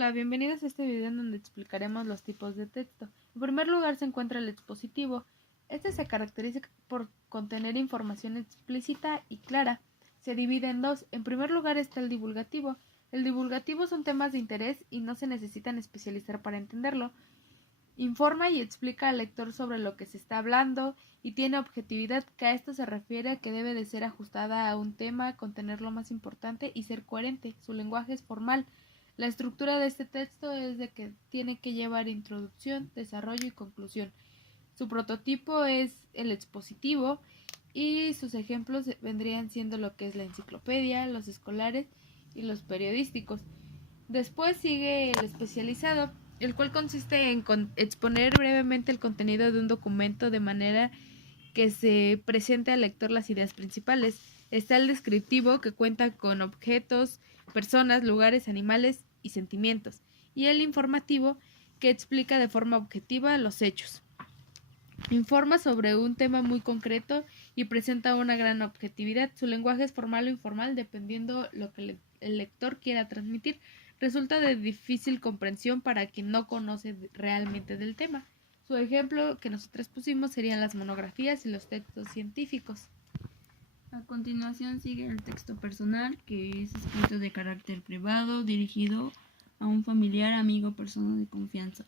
Hola, bienvenidos a este video en donde explicaremos los tipos de texto. En primer lugar se encuentra el expositivo. Este se caracteriza por contener información explícita y clara. Se divide en dos. En primer lugar está el divulgativo. El divulgativo son temas de interés y no se necesitan especializar para entenderlo. Informa y explica al lector sobre lo que se está hablando y tiene objetividad, que a esto se refiere a que debe de ser ajustada a un tema, contener lo más importante y ser coherente. Su lenguaje es formal. La estructura de este texto es de que tiene que llevar introducción, desarrollo y conclusión. Su prototipo es el expositivo y sus ejemplos vendrían siendo lo que es la enciclopedia, los escolares y los periodísticos. Después sigue el especializado, el cual consiste en exponer brevemente el contenido de un documento de manera que se presente al lector las ideas principales. Está el descriptivo, que cuenta con objetos, personas, lugares, animales y sentimientos. Y el informativo, que explica de forma objetiva los hechos. Informa sobre un tema muy concreto y presenta una gran objetividad. Su lenguaje es formal o informal dependiendo lo que el lector quiera transmitir. Resulta de difícil comprensión para quien no conoce realmente del tema. Su ejemplo que nosotros pusimos serían las monografías y los textos científicos. A continuación sigue el texto personal, que es escrito de carácter privado, dirigido a un familiar, amigo o persona de confianza.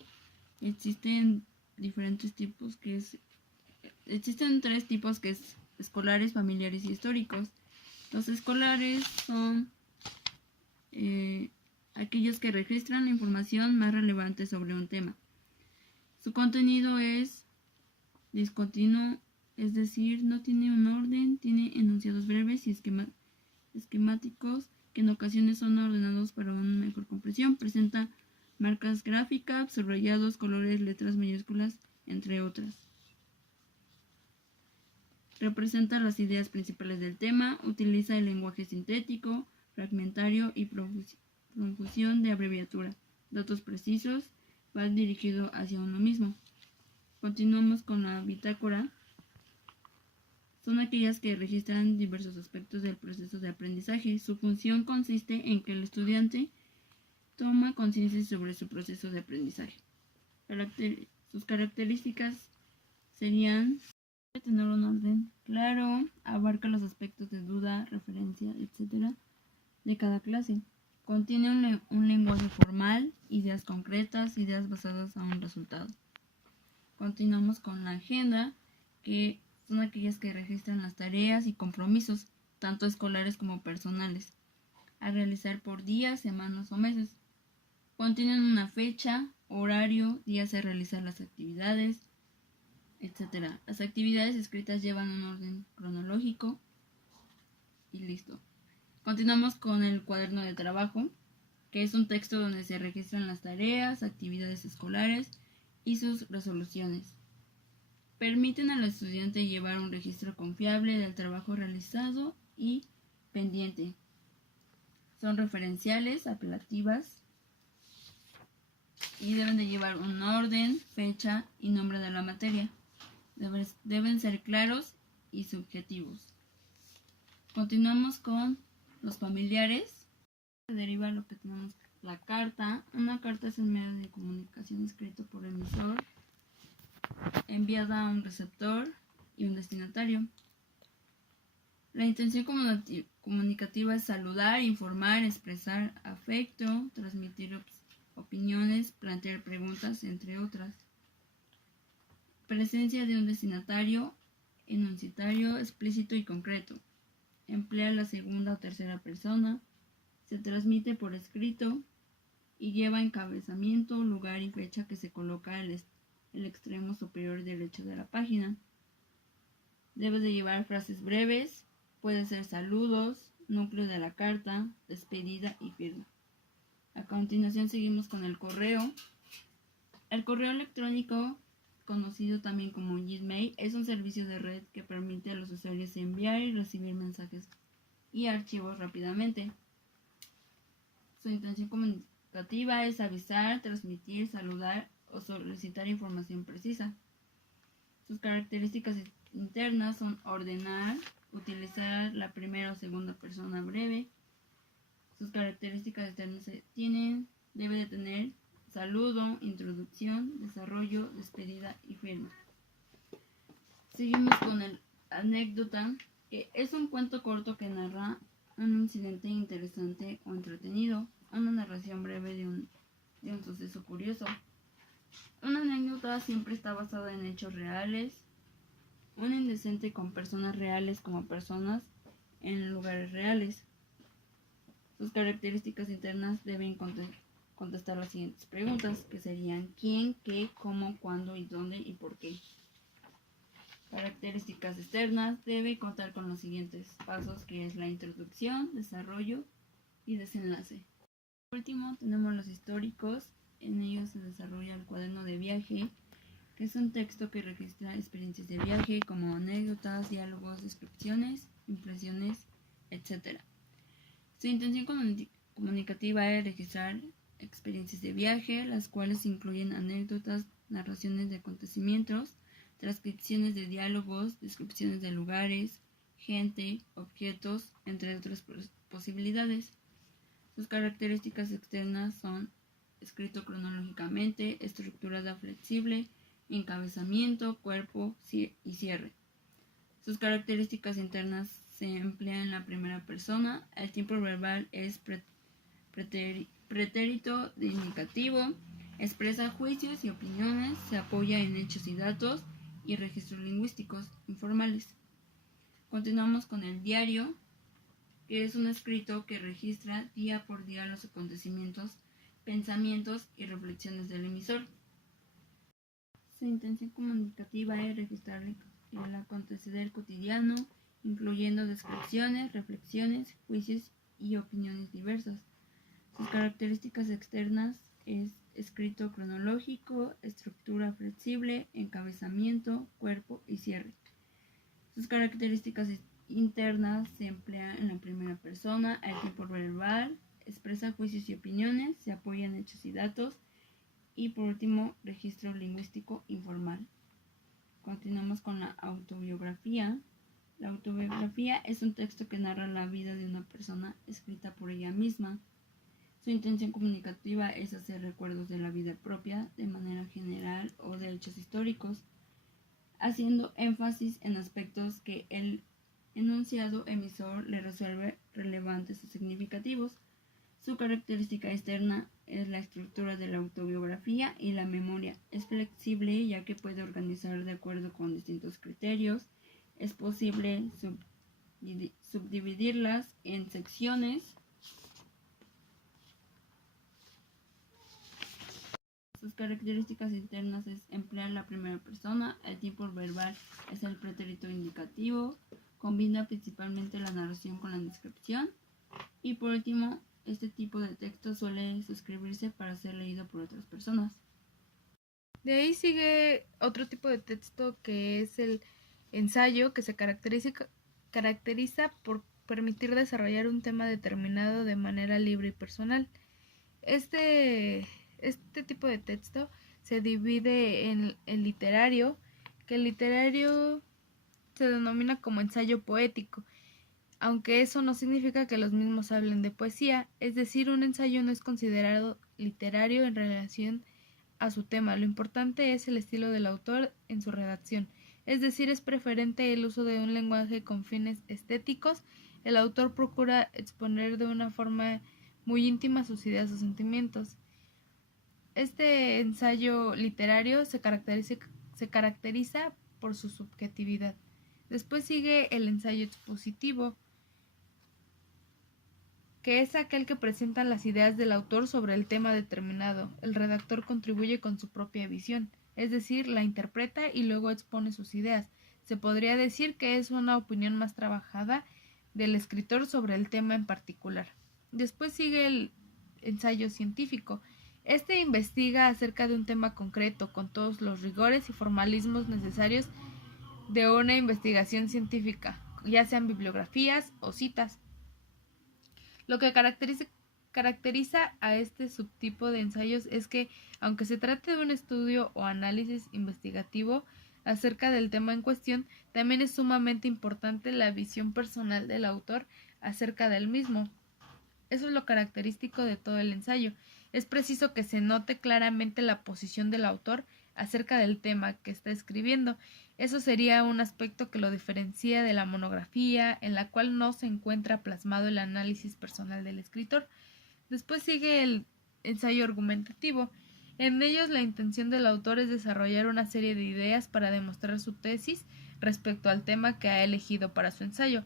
Existen tres tipos, que es escolares, familiares y históricos. Los escolares son aquellos que registran la información más relevante sobre un tema. Su contenido es discontinuo, es decir, no tiene un orden, tiene enunciados breves y esquemáticos que en ocasiones son ordenados para una mejor comprensión. Presenta marcas gráficas, subrayados, colores, letras mayúsculas, entre otras. Representa las ideas principales del tema, utiliza el lenguaje sintético, fragmentario y profusión de abreviatura, datos precisos, va dirigido hacia uno mismo. Continuamos con la bitácora. Son aquellas que registran diversos aspectos del proceso de aprendizaje. Su función consiste en que el estudiante toma conciencia sobre su proceso de aprendizaje. Sus características serían tener un orden claro, abarca los aspectos de duda, referencia, etc. de cada clase. Contiene un lenguaje formal, ideas concretas, ideas basadas a un resultado. Continuamos con la agenda, que son aquellas que registran las tareas y compromisos, tanto escolares como personales, a realizar por días, semanas o meses. Contienen una fecha, horario, días a realizar las actividades, etc. Las actividades escritas llevan un orden cronológico y listo. Continuamos con el cuaderno de trabajo, que es un texto donde se registran las tareas, actividades escolares y sus resoluciones. Permiten al estudiante llevar un registro confiable del trabajo realizado y pendiente. Son referenciales, apelativas y deben de llevar un orden, fecha y nombre de la materia. Deben ser claros y subjetivos. Continuamos con los familiares. Se deriva lo que tenemos la carta. Una carta es un medio de comunicación escrito por el emisor, enviada a un receptor y un destinatario. La intención comunicativa es saludar, informar, expresar afecto, transmitir opiniones, plantear preguntas, entre otras. Presencia de un destinatario, enunciatario explícito y concreto. Emplea la segunda o tercera persona. Se transmite por escrito y lleva encabezamiento, lugar y fecha, que se coloca el extremo superior derecho de la página. Debe de llevar frases breves, puede ser saludos, núcleo de la carta, despedida y firma. A continuación seguimos con el correo. El correo electrónico, conocido también como Gmail, es un servicio de red que permite a los usuarios enviar y recibir mensajes y archivos rápidamente. Su intención comunicativa es avisar, transmitir, saludar o solicitar información precisa. Sus características internas son ordenar, utilizar la primera o segunda persona breve. Sus características externas tienen debe de tener saludo, introducción, desarrollo, despedida y firma. Seguimos con el anécdota, que es un cuento corto que narra un incidente interesante o entretenido, una narración breve de un suceso curioso. Una anécdota siempre está basada en hechos reales, un indecente con personas reales como personas en lugares reales. Sus características internas deben contestar las siguientes preguntas, que serían quién, qué, cómo, cuándo y dónde y por qué. Características externas debe contar con los siguientes pasos, que es la introducción, desarrollo y desenlace. Por último tenemos los históricos. En ellos se desarrolla el cuaderno de viaje, que es un texto que registra experiencias de viaje como anécdotas, diálogos, descripciones, impresiones, etc. Su intención comunicativa es registrar experiencias de viaje, las cuales incluyen anécdotas, narraciones de acontecimientos, transcripciones de diálogos, descripciones de lugares, gente, objetos, entre otras posibilidades. Sus características externas son escrito cronológicamente, estructurada flexible, encabezamiento, cuerpo y cierre. Sus características internas se emplean en la primera persona. El tiempo verbal es pretérito de indicativo, expresa juicios y opiniones, se apoya en hechos y datos y registros lingüísticos informales. Continuamos con el diario, que es un escrito que registra día por día los acontecimientos, pensamientos y reflexiones del emisor. Su intención comunicativa es registrar el acontecer cotidiano, incluyendo descripciones, reflexiones, juicios y opiniones diversas. Sus características externas es escrito cronológico, estructura flexible, encabezamiento, cuerpo y cierre. Sus características internas se emplean en la primera persona, el tiempo verbal, expresa juicios y opiniones, se apoya en hechos y datos y por último, registro lingüístico informal. Continuamos con la autobiografía. La autobiografía es un texto que narra la vida de una persona escrita por ella misma. Su intención comunicativa es hacer recuerdos de la vida propia de manera general o de hechos históricos, haciendo énfasis en aspectos que el enunciado emisor le resuelve relevantes o significativos. Su característica externa es la estructura de la autobiografía y la memoria. Es flexible ya que puede organizar de acuerdo con distintos criterios. Es posible subdividirlas en secciones. Sus características internas es emplear la primera persona, el tiempo verbal es el pretérito indicativo, combina principalmente la narración con la descripción y por último, este tipo de texto suele suscribirse para ser leído por otras personas. De ahí sigue otro tipo de texto que es el ensayo, que se caracteriza por permitir desarrollar un tema determinado de manera libre y personal. Este tipo de texto se divide en el literario, que el literario se denomina como ensayo poético, aunque eso no significa que los mismos hablen de poesía, es decir, un ensayo no es considerado literario en relación a su tema, lo importante es el estilo del autor en su redacción, es decir, es preferente el uso de un lenguaje con fines estéticos, el autor procura exponer de una forma muy íntima sus ideas o sentimientos. Este ensayo literario se caracteriza por su subjetividad. Después sigue el ensayo expositivo, que es aquel que presenta las ideas del autor sobre el tema determinado. El redactor contribuye con su propia visión, es decir, la interpreta y luego expone sus ideas. Se podría decir que es una opinión más trabajada del escritor sobre el tema en particular. Después sigue el ensayo científico. Este investiga acerca de un tema concreto, con todos los rigores y formalismos necesarios de una investigación científica, ya sean bibliografías o citas. Lo que caracteriza a este subtipo de ensayos es que, aunque se trate de un estudio o análisis investigativo acerca del tema en cuestión, también es sumamente importante la visión personal del autor acerca del mismo. Eso es lo característico de todo el ensayo. Es preciso que se note claramente la posición del autor acerca del tema que está escribiendo. Eso sería un aspecto que lo diferencia de la monografía, en la cual no se encuentra plasmado el análisis personal del escritor. Después sigue el ensayo argumentativo. En ellos la intención del autor es desarrollar una serie de ideas para demostrar su tesis respecto al tema que ha elegido para su ensayo.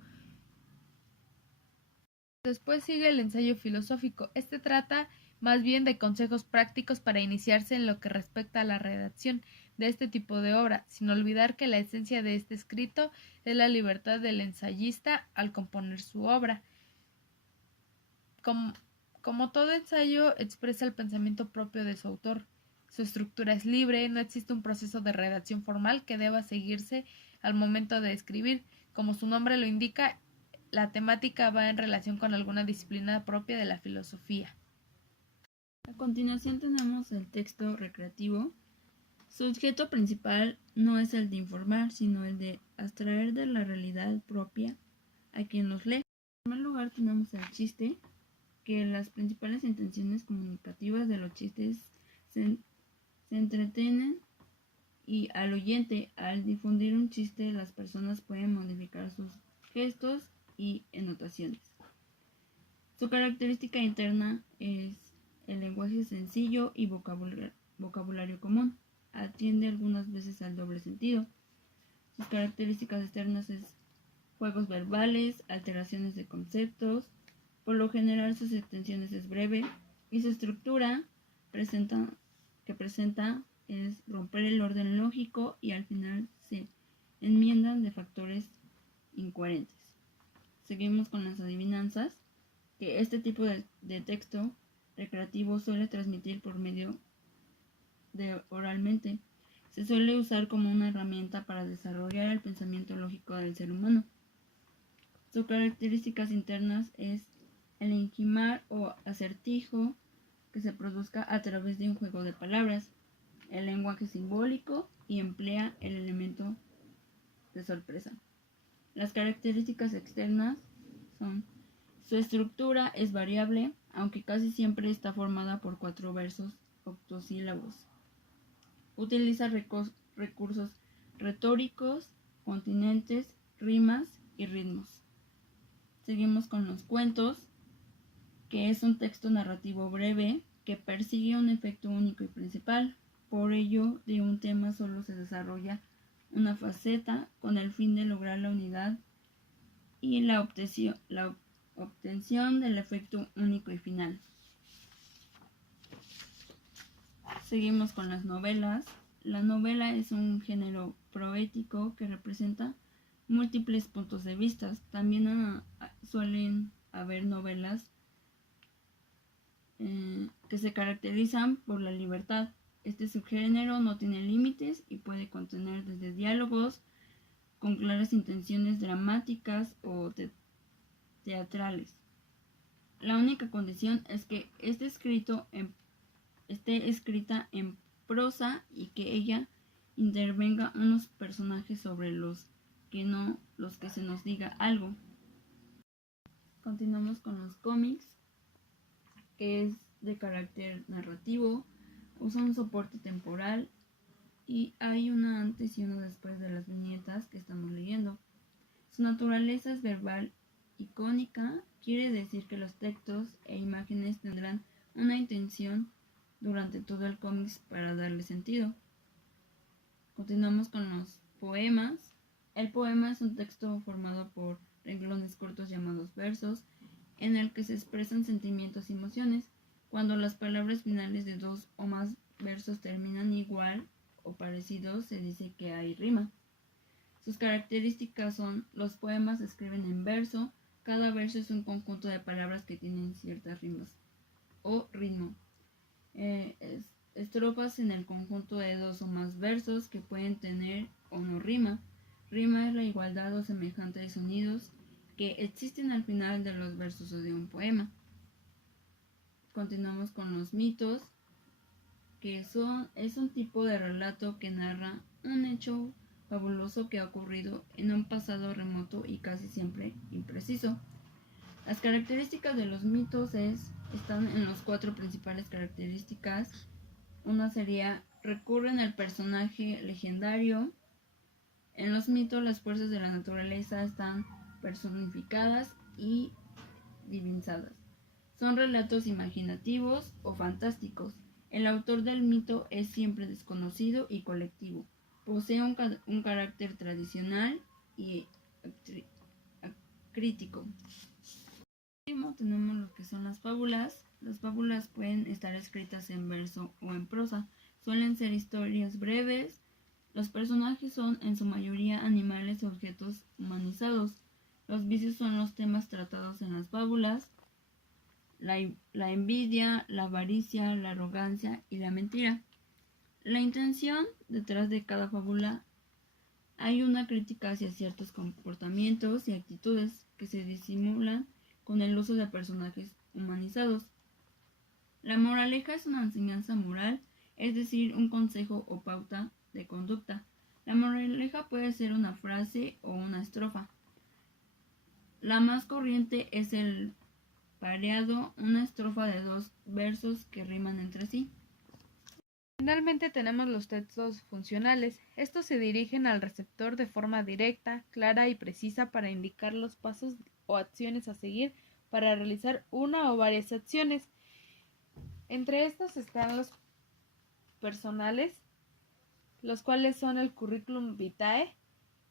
Después sigue el ensayo filosófico. Este trata más bien de consejos prácticos para iniciarse en lo que respecta a la redacción de este tipo de obra, sin olvidar que la esencia de este escrito es la libertad del ensayista al componer su obra. Como todo ensayo, expresa el pensamiento propio de su autor. Su estructura es libre, no existe un proceso de redacción formal que deba seguirse al momento de escribir. Como su nombre lo indica, la temática va en relación con alguna disciplina propia de la filosofía. A continuación tenemos el texto recreativo. Su objeto principal no es el de informar, sino el de abstraer de la realidad propia a quien los lee. En primer lugar tenemos el chiste, que las principales intenciones comunicativas de los chistes se entretienen y al oyente, al difundir un chiste, las personas pueden modificar sus gestos y anotaciones. Su característica interna es el lenguaje sencillo y vocabulario común. Atiende algunas veces al doble sentido. Sus características externas es juegos verbales, alteraciones de conceptos. Por lo general sus extensiones es breve y su estructura presenta es romper el orden lógico y al final se enmiendan de factores incoherentes. Seguimos con las adivinanzas, que este tipo de texto recreativo suele transmitir por medio de oralmente. Se suele usar como una herramienta para desarrollar el pensamiento lógico del ser humano. Sus características internas es el enigma o acertijo que se produzca a través de un juego de palabras, el lenguaje simbólico y emplea el elemento de sorpresa. Las características externas son: su estructura es variable, aunque casi siempre está formada por 4 versos octosílabos. Utiliza recursos retóricos, continentes, rimas y ritmos. Seguimos con los cuentos, que es un texto narrativo breve que persigue un efecto único y principal. Por ello, de un tema solo se desarrolla una faceta con el fin de lograr la unidad y la obtención del efecto único y final. Seguimos con las novelas. La novela es un género poético que representa múltiples puntos de vista. También suelen haber novelas que se caracterizan por la libertad. Este subgénero no tiene límites y puede contener desde diálogos con claras intenciones dramáticas o teatrales. La única condición es que esté escrita en prosa y que ella intervenga unos personajes sobre los que se nos diga algo. Continuamos con los cómics, que es de carácter narrativo, usa un soporte temporal y hay una antes y una después de las viñetas que estamos leyendo. Su naturaleza es verbal icónica, quiere decir que los textos e imágenes tendrán una intención durante todo el cómic para darle sentido. Continuamos con los poemas. El poema es un texto formado por renglones cortos llamados versos, en el que se expresan sentimientos y emociones. Cuando las palabras finales de 2 o más versos terminan igual o parecidos, se dice que hay rima. Sus características son: los poemas se escriben en verso, cada verso es un conjunto de palabras que tienen ciertas rimas o ritmo. Estrofas en el conjunto de 2 o más versos que pueden tener o no rima. Rima es la igualdad o semejante de sonidos que existen al final de los versos de un poema. Continuamos con los mitos, que es un tipo de relato que narra un hecho fabuloso que ha ocurrido en un pasado remoto y casi siempre impreciso. Las características de los mitos están en las 4 principales características. Una sería, recurren al personaje legendario. En los mitos las fuerzas de la naturaleza están personificadas y divinizadas. Son relatos imaginativos o fantásticos. El autor del mito es siempre desconocido y colectivo. Posee un carácter tradicional y crítico. Por último, tenemos lo que son las fábulas. Las fábulas pueden estar escritas en verso o en prosa. Suelen ser historias breves. Los personajes son en su mayoría animales o objetos humanizados. Los vicios son los temas tratados en las fábulas. La envidia, la avaricia, la arrogancia y la mentira. La intención detrás de cada fábula hay una crítica hacia ciertos comportamientos y actitudes que se disimulan con el uso de personajes humanizados. La moraleja es una enseñanza moral, es decir, un consejo o pauta de conducta. La moraleja puede ser una frase o una estrofa. La más corriente es el pareado, una estrofa de 2 versos que riman entre sí. Finalmente tenemos los textos funcionales. Estos se dirigen al receptor de forma directa, clara y precisa para indicar los pasos o acciones a seguir para realizar una o varias acciones. Entre estos están los personales, los cuales son el curriculum vitae.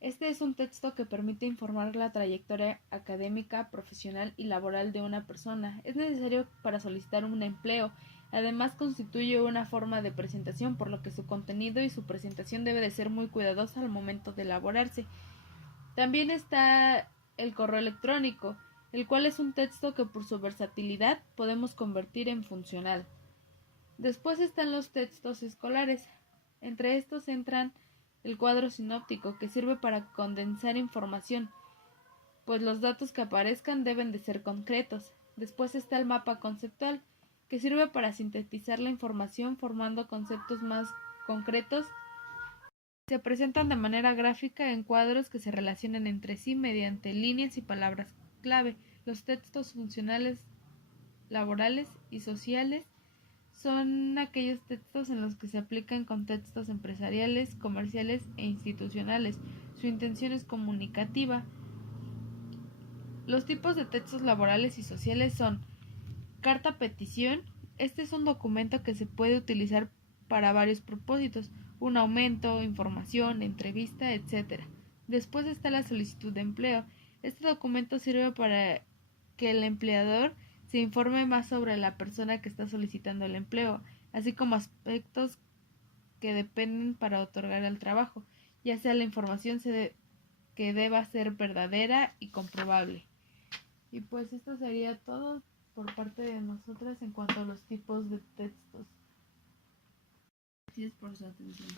Este es un texto que permite informar la trayectoria académica, profesional y laboral de una persona. Es necesario para solicitar un empleo. Además, constituye una forma de presentación, por lo que su contenido y su presentación debe de ser muy cuidadosa al momento de elaborarse. También está el correo electrónico, el cual es un texto que por su versatilidad podemos convertir en funcional. Después están los textos escolares. Entre estos entran el cuadro sinóptico, que sirve para condensar información, pues los datos que aparezcan deben de ser concretos. Después está el mapa conceptual, que sirve para sintetizar la información formando conceptos más concretos. Se presentan de manera gráfica en cuadros que se relacionan entre sí mediante líneas y palabras clave. Los textos funcionales, laborales y sociales son aquellos textos en los que se aplican contextos empresariales, comerciales e institucionales. Su intención es comunicativa. Los tipos de textos laborales y sociales son carta petición. Este es un documento que se puede utilizar para varios propósitos: un aumento, información, entrevista, etc. Después está la solicitud de empleo. Este documento sirve para que el empleador se informe más sobre la persona que está solicitando el empleo, así como aspectos que dependen para otorgar el trabajo, ya sea la información que deba ser verdadera y comprobable. Y pues esto sería todo por parte de nosotras en cuanto a los tipos de textos. Gracias por su atención.